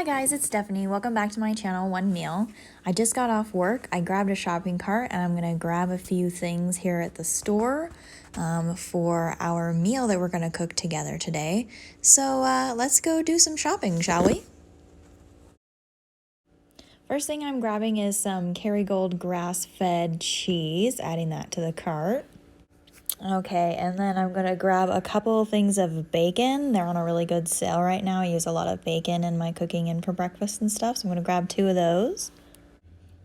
Hi guys, it's Stephanie. Welcome back to my channel, One Meal. I just got off work. I grabbed a shopping cart and I'm gonna grab a few things here at the store for our meal that we're gonna cook together today. So let's go do some shopping, shall we? First thing I'm grabbing is some Kerrygold grass-fed cheese, adding that to the cart. Okay, and then I'm gonna grab a couple things of bacon. They're on a really good sale right now. I use a lot of bacon in my cooking and for breakfast and stuff, so I'm gonna grab 2 of those.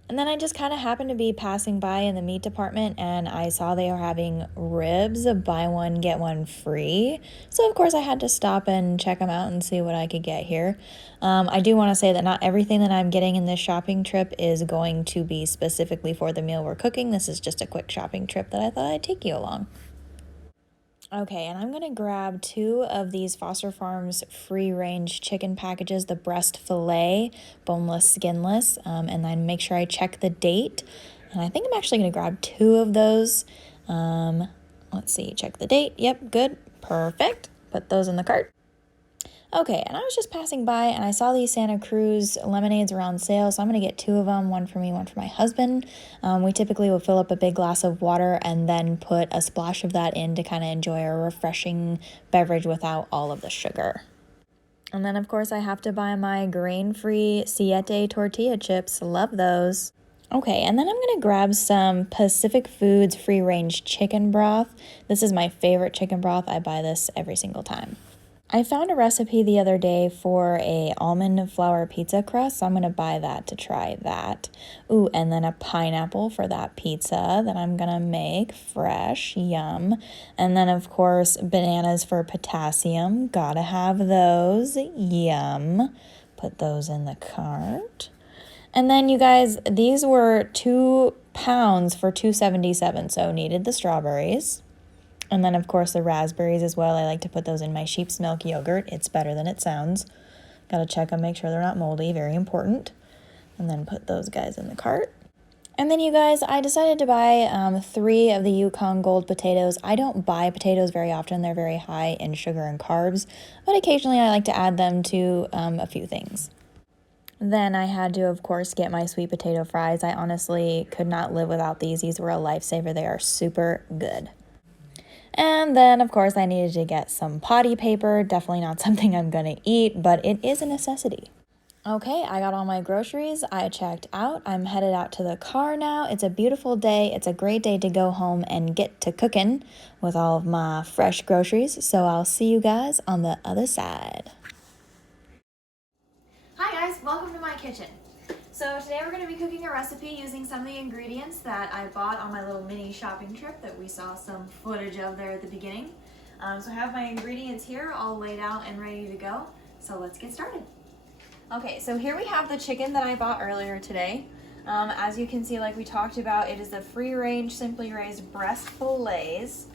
And then I just kind of happened to be passing by in the meat department and I saw they were having ribs, buy one, get one free. So of course I had to stop and check them out and see what I could get here. I do want to say that not everything that I'm getting in this shopping trip is going to be specifically for the meal we're cooking. This is just a quick shopping trip that I thought I'd take you along. Okay, and I'm gonna grab 2 of these Foster Farms free-range chicken packages, the breast fillet, boneless, skinless, and then make sure I check the date. And I think I'm actually gonna grab 2 of those. Let's see, check the date. Yep, good, perfect. Put those in the cart. Okay, and I was just passing by and I saw these Santa Cruz lemonades are on sale, so I'm going to get 2 of them, one for me, one for my husband. We typically will fill up a big glass of water and then put a splash of that in to kind of enjoy a refreshing beverage without all of the sugar. And then, of course, I have to buy my grain-free Siete tortilla chips. Love those. Okay, and then I'm going to grab some Pacific Foods free-range chicken broth. This is my favorite chicken broth. I buy this every single time. I found a recipe the other day for a almond flour pizza crust, so I'm going to buy that to try that. Ooh, and then a pineapple for that pizza that I'm going to make fresh, yum. And then, of course, bananas for potassium, gotta have those, yum. Put those in the cart. And then, you guys, these were 2 pounds for $2.77, so needed the strawberries. And then, of course, the raspberries as well. I like to put those in my sheep's milk yogurt. It's better than it sounds. Gotta check them, make sure they're not moldy, very important. And then put those guys in the cart. And then, you guys, I decided to buy 3 of the Yukon Gold potatoes. I don't buy potatoes very often. They're very high in sugar and carbs. But occasionally I like to add them to a few things. Then I had to, of course, get my sweet potato fries. I honestly could not live without these. These were a lifesaver. They are super good. And then, of course, I needed to get some potty paper. Definitely not something I'm going to eat, but it is a necessity. Okay, I got all my groceries. I checked out. I'm headed out to the car now. It's a beautiful day. It's a great day to go home and get to cooking with all of my fresh groceries. So I'll see you guys on the other side. Hi guys, welcome to my kitchen. So today we're going to be cooking a recipe using some of the ingredients that I bought on my little mini shopping trip that we saw some footage of there at the beginning. So I have my ingredients here all laid out and ready to go. So let's get started. Okay, so here we have the chicken that I bought earlier today. As you can see, like we talked about, it is the free-range, simply raised breast fillets.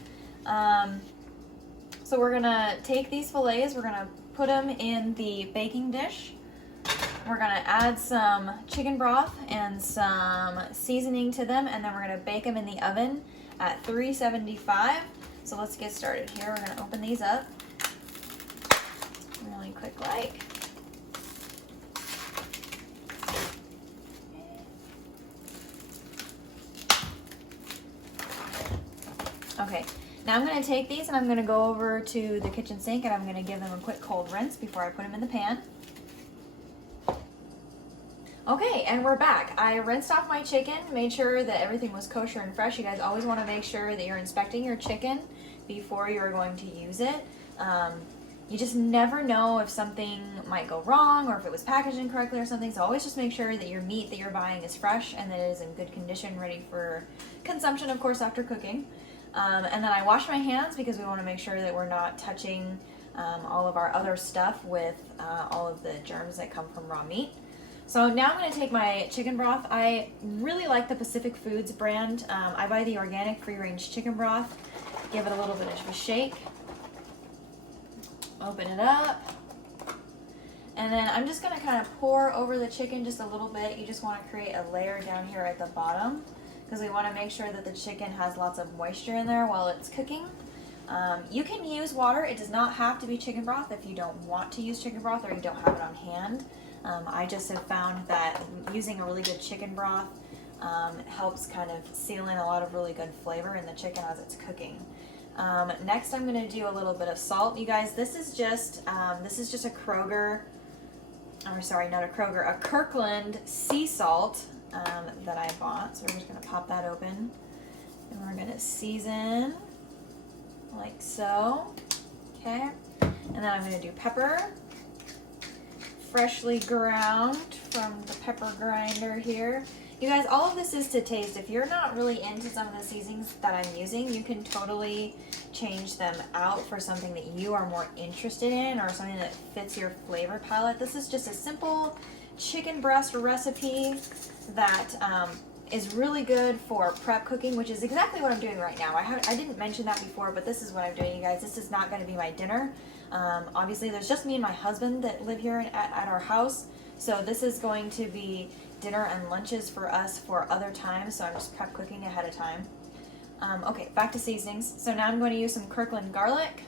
So we're going to take these fillets, we're going to put them in the baking dish. We're going to add some chicken broth and some seasoning to them, and then we're going to bake them in the oven at 375. So let's get started here. We're going to open these up really quick like. Okay, now I'm going to take these and I'm going to go over to the kitchen sink and I'm going to give them a quick cold rinse before I put them in the pan. Okay, and we're back. I rinsed off my chicken, made sure that everything was kosher and fresh. You guys always want to make sure that you're inspecting your chicken before you're going to use it. You just never know if something might go wrong or if it was packaged incorrectly or something, so always just make sure that your meat that you're buying is fresh and that it is in good condition, ready for consumption, of course, after cooking. And then I wash my hands because we want to make sure that we're not touching all of our other stuff with all of the germs that come from raw meat. So now I'm going to take my chicken broth. I really like the Pacific Foods brand. I buy the organic free-range chicken broth. Give it a little bit of a shake. Open it up. And then I'm just going to kind of pour over the chicken just a little bit. You just want to create a layer down here at the bottom because we want to make sure that the chicken has lots of moisture in there while it's cooking. You can use water. It does not have to be chicken broth if you don't want to use chicken broth or you don't have it on hand. I just have found that using a really good chicken broth helps kind of seal in a lot of really good flavor in the chicken as it's cooking. Next, I'm going to do a little bit of salt. You guys, this is just a Kroger, or sorry, not a Kroger, a Kirkland sea salt that I bought. So we're just going to pop that open, and we're going to season like so. Okay, and then I'm going to do pepper, freshly ground from the pepper grinder here. You guys, all of this is to taste. If you're not really into some of the seasonings that I'm using, you can totally change them out for something that you are more interested in or something that fits your flavor palette. This is just a simple chicken breast recipe that is really good for prep cooking, which is exactly what I'm doing right now. I didn't mention that before, but this is what I'm doing, you guys. This is not going to be my dinner. Obviously, there's just me and my husband that live here at our house, so this is going to be dinner and lunches for us for other times, so I'm just prep cooking ahead of time. Okay, back to seasonings. So now I'm going to use some Kirkland garlic,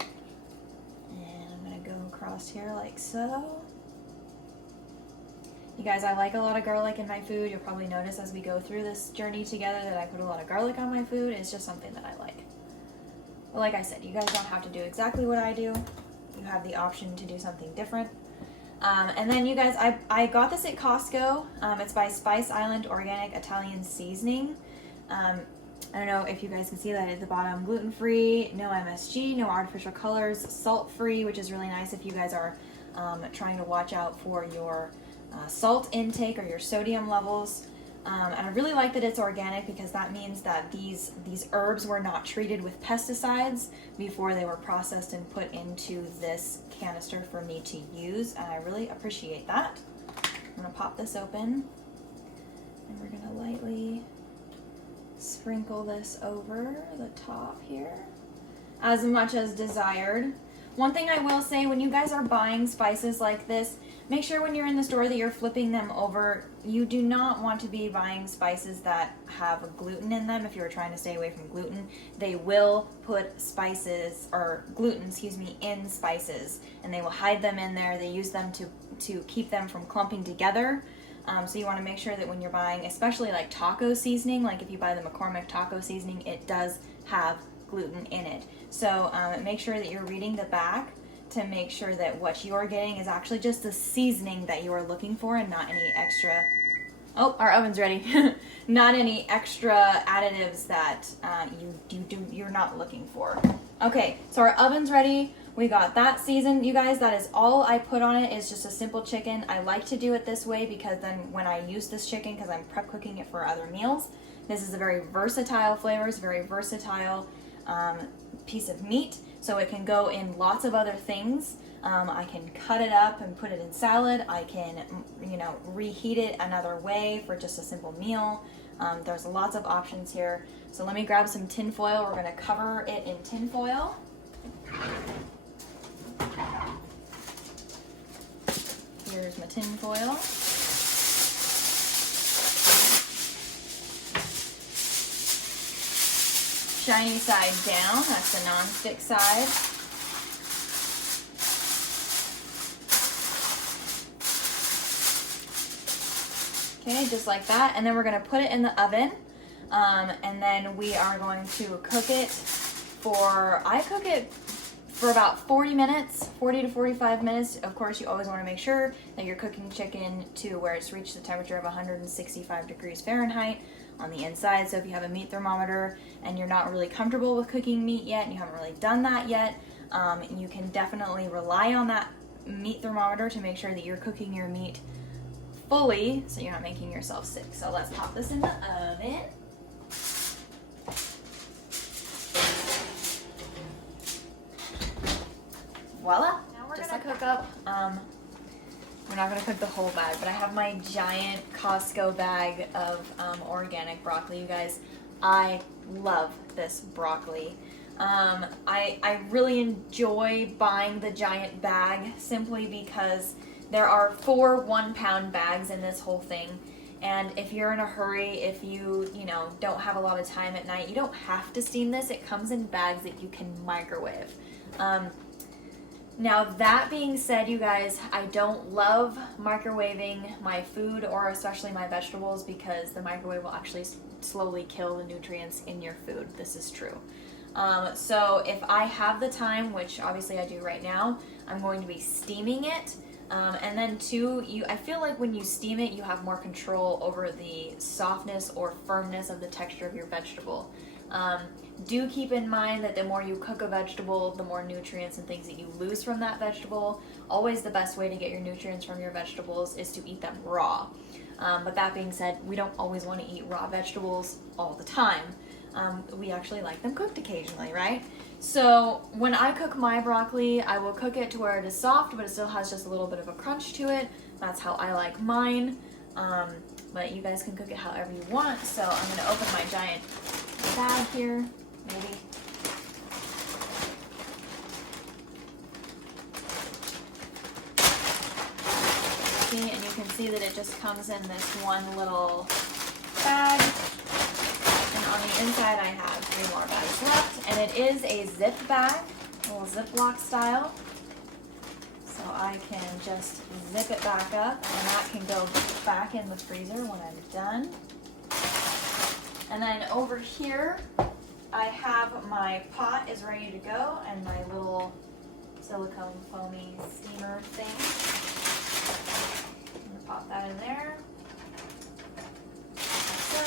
and I'm going to go across here like so. You guys, I like a lot of garlic in my food. You'll probably notice as we go through this journey together that I put a lot of garlic on my food. It's just something that I like. But like I said, you guys don't have to do exactly what I do. You have the option to do something different. And then you guys, I got this at Costco. It's by Spice Island Organic Italian Seasoning. I don't know if you guys can see that at the bottom. Gluten-free, no MSG, no artificial colors, salt-free, which is really nice if you guys are trying to watch out for your salt intake or your sodium levels. And I really like that it's organic because that means that these herbs were not treated with pesticides before they were processed and put into this canister for me to use, and I really appreciate that. I'm going to pop this open, and we're going to lightly sprinkle this over the top here as much as desired. One thing I will say, when you guys are buying spices like this, make sure when you're in the store that you're flipping them over. You do not want to be buying spices that have gluten in them if you're trying to stay away from gluten. They will put spices, or gluten, excuse me, in spices, and they will hide them in there. They use them to keep them from clumping together. So you want to make sure that when you're buying, especially like taco seasoning, like if you buy the McCormick taco seasoning, it does have gluten in it. So make sure that you're reading the back to make sure that what you're getting is actually just the seasoning that you are looking for and not any extra, oh, our oven's ready, not any extra additives that you're not looking for. Okay, so our oven's ready. We got that seasoned. You guys, that is all I put on it, is just a simple chicken. I like to do it this way because then when I use this chicken, because I'm prep cooking it for other meals, this is a very versatile flavor, it's a very versatile piece of meat, so it can go in lots of other things. I can cut it up and put it in salad. I can, reheat it another way for just a simple meal. There's lots of options here. So let me grab some tin foil. We're going to cover it in tin foil. Here's my tin foil. Shiny side down, that's the non-stick side. Okay, just like that. And then we're going to put it in the oven. And then we are going to cook it I cook it for about 40 minutes, 40 to 45 minutes. Of course, you always want to make sure that you're cooking chicken to where it's reached the temperature of 165 degrees Fahrenheit on the inside. So if you have a meat thermometer and you're not really comfortable with cooking meat yet and you haven't really done that yet, you can definitely rely on that meat thermometer to make sure that you're cooking your meat fully so you're not making yourself sick. So let's pop this in the oven. Voila. Now we're gonna cook up, we're not gonna cook the whole bag, but I have my giant Costco bag of organic broccoli, you guys. I love this broccoli. I really enjoy buying the giant bag simply because there are 4 1-pound bags in this whole thing. And if you're in a hurry, if you don't have a lot of time at night, you don't have to steam this. It comes in bags that you can microwave. Now that being said, you guys, I don't love microwaving my food or especially my vegetables because the microwave will actually slowly kill the nutrients in your food. This is true. So if I have the time, which obviously I do right now, I'm going to be steaming it. And then too, I feel like when you steam it, you have more control over the softness or firmness of the texture of your vegetable. Do keep in mind that the more you cook a vegetable, the more nutrients and things that you lose from that vegetable. Always the best way to get your nutrients from your vegetables is to eat them raw. But that being said, we don't always want to eat raw vegetables all the time. We actually like them cooked occasionally, right? So when I cook my broccoli, I will cook it to where it is soft, but it still has just a little bit of a crunch to it. That's how I like mine. But you guys can cook it however you want. So I'm going to open my giant bag here, maybe. See, and you can see that it just comes in this one little bag. And on the inside I have 3 more bags left. And it is a zip bag, a little Ziploc style. So I can just zip it back up and that can go back in the freezer when I'm done. And then over here, I have my pot is ready to go and my little silicone foamy steamer thing. I'm gonna pop that in there. So,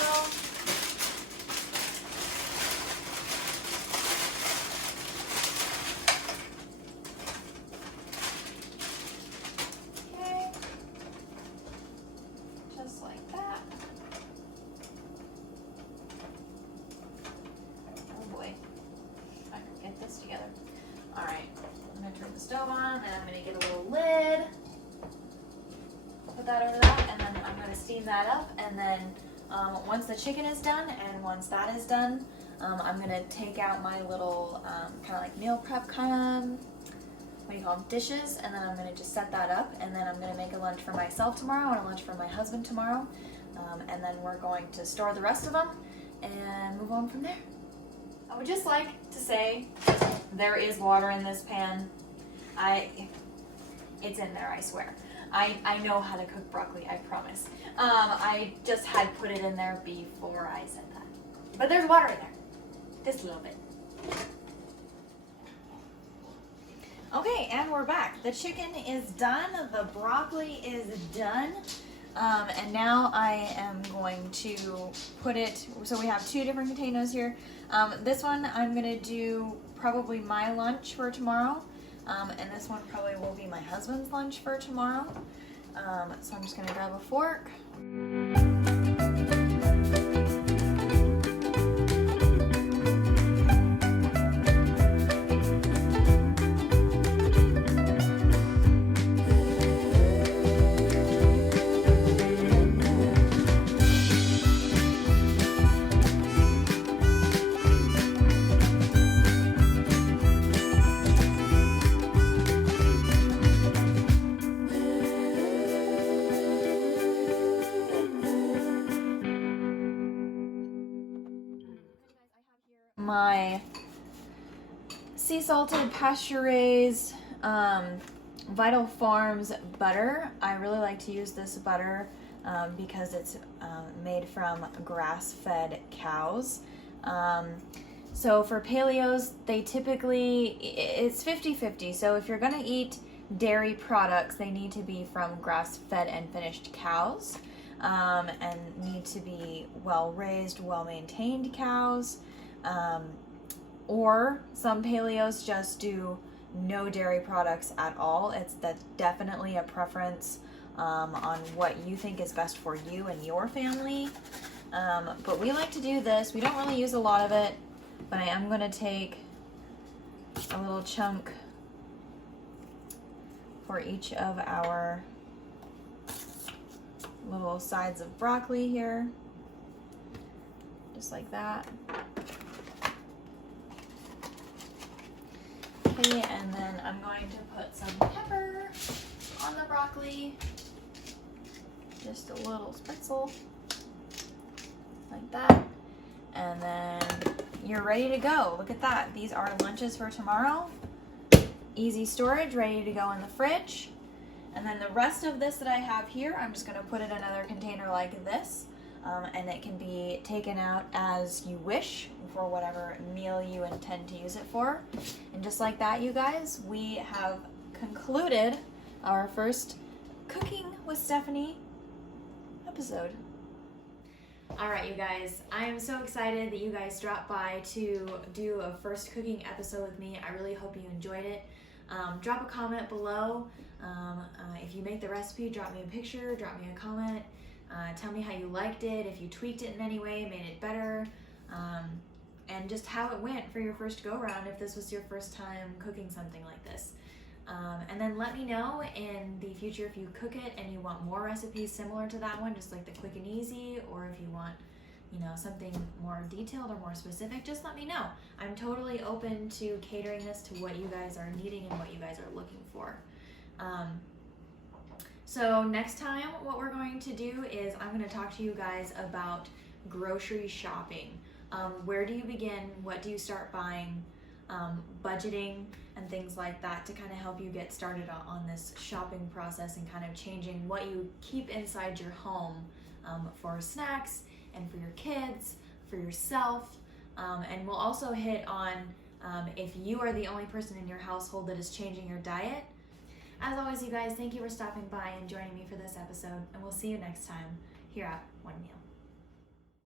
okay, just like that. Oh boy, I can get this together. All right, I'm gonna turn the stove on, and I'm gonna get a little lid. Put that over that, and then I'm gonna steam that up, and then once the chicken is done, and once that is done, I'm gonna take out my little kind of like meal prep kind of, what do you call them, dishes, and then I'm gonna just set that up, and then I'm gonna make a lunch for myself tomorrow and a lunch for my husband tomorrow, and then we're going to store the rest of them and move on from there. I would just like to say there is water in this pan. It's in there, I swear. I know how to cook broccoli, I promise. I just had put it in there before I said that. But there's water in there, just a little bit. Okay, and we're back. The chicken is done, the broccoli is done. And now I am going to put it, so we have 2 different containers here. This one I'm gonna do probably my lunch for tomorrow. And this one probably will be my husband's lunch for tomorrow. So I'm just gonna grab a fork. My sea salted pasture raised Vital Farms butter. I really like to use this butter because it's made from grass-fed cows. So for paleos, they typically, it's 50-50. So if you're gonna eat dairy products, they need to be from grass-fed and finished cows, and need to be well-raised, well-maintained cows. Or some paleos just do no dairy products at all. That's definitely a preference on what you think is best for you and your family. But we like to do this. We don't really use a lot of it, but I am going to take a little chunk for each of our little sides of broccoli here, just like that. Okay, and then I'm going to put some pepper on the broccoli, just a little spritzel, like that, and then you're ready to go. Look at that. These are lunches for tomorrow. easy storage, ready to go in the fridge. And then the rest of this that I have here, I'm just gonna put in another container like this. And it can be taken out as you wish for whatever meal you intend to use it for. And just like that, you guys, we have concluded our first Cooking with Stephanie episode. All right, you guys, I am so excited that you guys dropped by to do a first cooking episode with me. I really hope you enjoyed it. Drop a comment below. If you make the recipe, drop me a picture, drop me a comment. Tell me how you liked it, if you tweaked it in any way, made it better, and just how it went for your first go-round if this was your first time cooking something like this. And then let me know in the future if you cook it and you want more recipes similar to that one, just like the quick and easy, or if you want, you know, something more detailed or more specific, just let me know. I'm totally open to catering this to what you guys are needing and what you guys are looking for. So next time what we're going to do is I'm going to talk to you guys about grocery shopping. Where do you begin? What do you start buying? Budgeting and things like that to kind of help you get started on this shopping process and kind of changing what you keep inside your home for snacks and for your kids, for yourself. And we'll also hit on if you are the only person in your household that is changing your diet. As always, you guys, thank you for stopping by and joining me for this episode, and we'll see you next time here at One Meal.